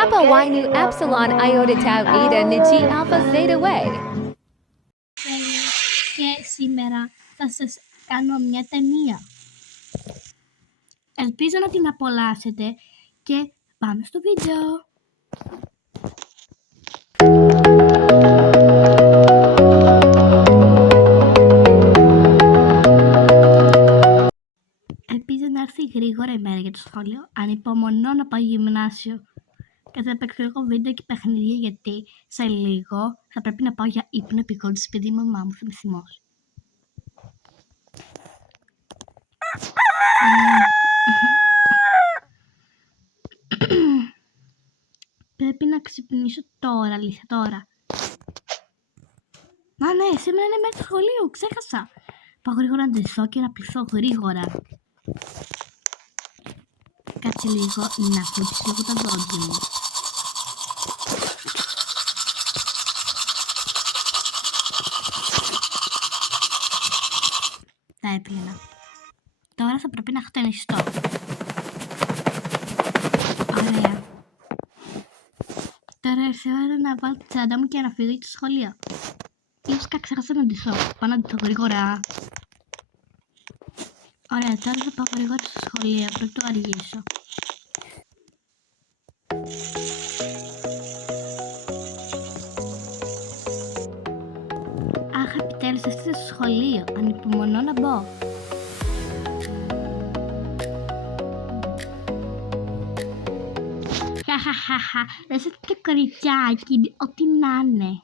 Kappa Y Nu Epsilon Iota Tau Eta Niji Alpha Zeta Way. Και σήμερα θα σας κάνω μια ταινία. Ελπίζω να την απολαύσετε και πάμε στο βίντεο. Ελπίζω να έρθει γρήγορα η μέρα για το σχολείο. Ανυπομονώ να πάω γυμνάσιο και θα παίξω λίγο βίντεο και παιχνίδια, γιατί σε λίγο θα πρέπει να πάω για ύπνο επειγόντως σπίτι η μαμά μου θα με θυμώσει. Πρέπει να ξυπνήσω τώρα, αλήθεια, τώρα. Α, ναι, σήμερα είναι μέρα του σχολείου, ξέχασα. Πάω γρήγορα να ντυθώ και να πληθώ γρήγορα. Κάτσε λίγο να χτυπήσω λίγο τα δόντια μου. Τα έπλυνα. Τώρα θα πρέπει να χτενιστώ. Ωραία. Τώρα ήρθε η ώρα να βάλω τη τσάντα μου και να φύγω για το σχολείο. Ίσως ξέχασα να ντυθώ. Πάω να ντυθώ γρήγορα. Ωραία, τώρα θα πάω γρήγορα στο σχολείο, πρωτού αργήσω. Αχ, επιτέλους είστε στο σχολείο. Ανυπομονώ να μπω. Χαχαχαχα, δεν είσαι και κοριτσάκι, ό,τι να είναι.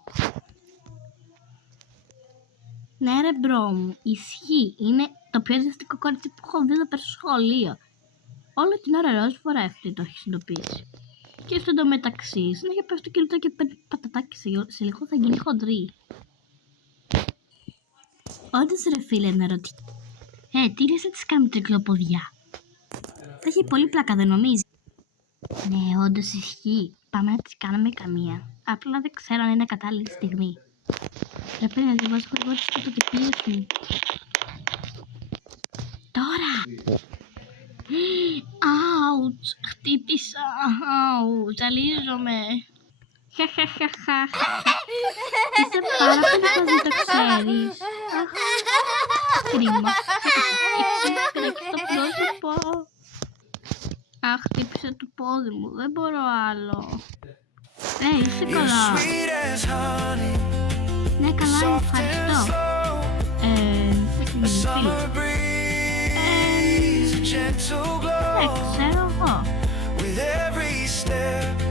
Ναι ρε μπρο μου, ισχύει. Είναι το πιο ζεστικό κορίτσι που έχω δει εδώ πέρα στο σχολείο. Όλη την ώρα ροζ φοράει, αυτή το έχει συνειδητοποιήσει. Και στο εντωμεταξύ, συνέχεια πέφτει το κινητό και παίρνει πατατάκι, σε λίγο θα γίνει χοντρή. Όντως ρε φίλε, να ρωτήσω. Τι λες να της κάνουμε τρικλοποδιά? Θα έχει πολύ πλάκα, δεν νομίζει? Ναι, όντως ισχύει. Πάμε να της κάνουμε καμία. Απλά δεν ξέρω αν είναι κατάλληλη στιγμή. Πρέπει να διαβάσω γρήγορα τις πρωτοτυπίες μου. Τώρα! Άουτς! Χτύπησα! Άουτς! Ζαλίζομαι! Χαχαχαχα! Είσαι πάρα πολύ καλή, το ξέρεις. Κρίμα. Χτύπησα το πρόσωπο. Αχ, χτύπησε το πόδι μου. Δεν μπορώ άλλο. Είσαι καλά? Ναι, καλά, ευχαριστώ. Δεν ξέρω εγώ.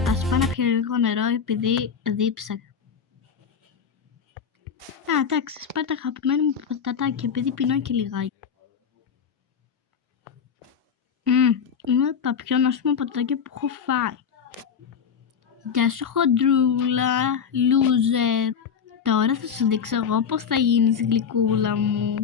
Ας πάω να πιω λίγο νερό επειδή δίψα. Εντάξει, ας πάω τα αγαπημένα μου πατατάκια επειδή πεινώ και λιγάκι. Είναι τα πιο νόστιμα πατατάκια που έχω φάει. Γεια σου χοντρούλα, loser. Τώρα θα σου δείξω εγώ πώς θα γίνεις γλυκούλα μου.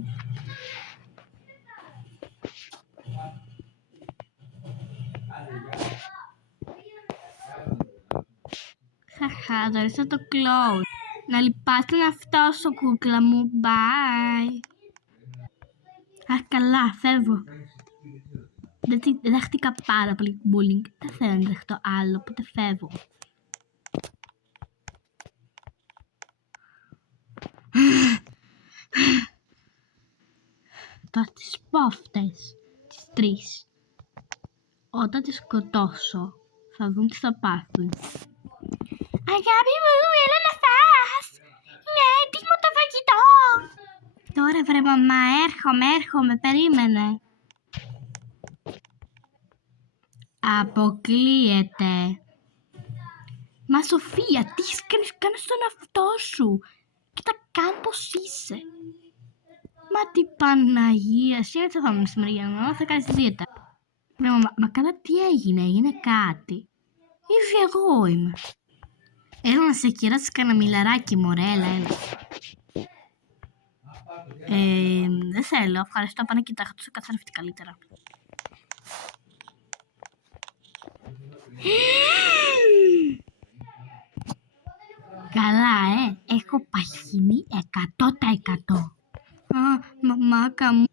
Χαχα, τώρα είσαι το clown. Να λυπάσαι να φτάσω κούκλα μου, bye. Αχ, καλά, φεύγω. Δέχτηκα πάρα πολύ bullying. Δεν θέλω να δεχτώ άλλο, οπότε φεύγω. Θα τις πω αυτές, τις τρεις. Όταν τις σκοτώσω, θα δουν τι θα πάθουν. Αγάπη μου, έλα να φας. Είναι έτοιμο το φαγητό. Τώρα βρε μαμά, έρχομαι, περίμενε. Αποκλείεται. Μα Σοφία, τι κάνεις στον εαυτό σου? Κοίτα καν πως είσαι. Μα τι Παναγία, σήμερα τι θα φάμε σήμερα για να θα κάνεις δίαιτα? Μα καλά τι έγινε κάτι? Ήδη εγώ είμαι. Έλα να σε κεράσεις κανένα μιλαράκι μωρέ, έλα. Δεν θέλω, ευχαριστώ, πάνε κοιτάξω τους καθαρευτεί καλύτερα. Καλά, έχω παχύνει 100%. Μαμάκα μου.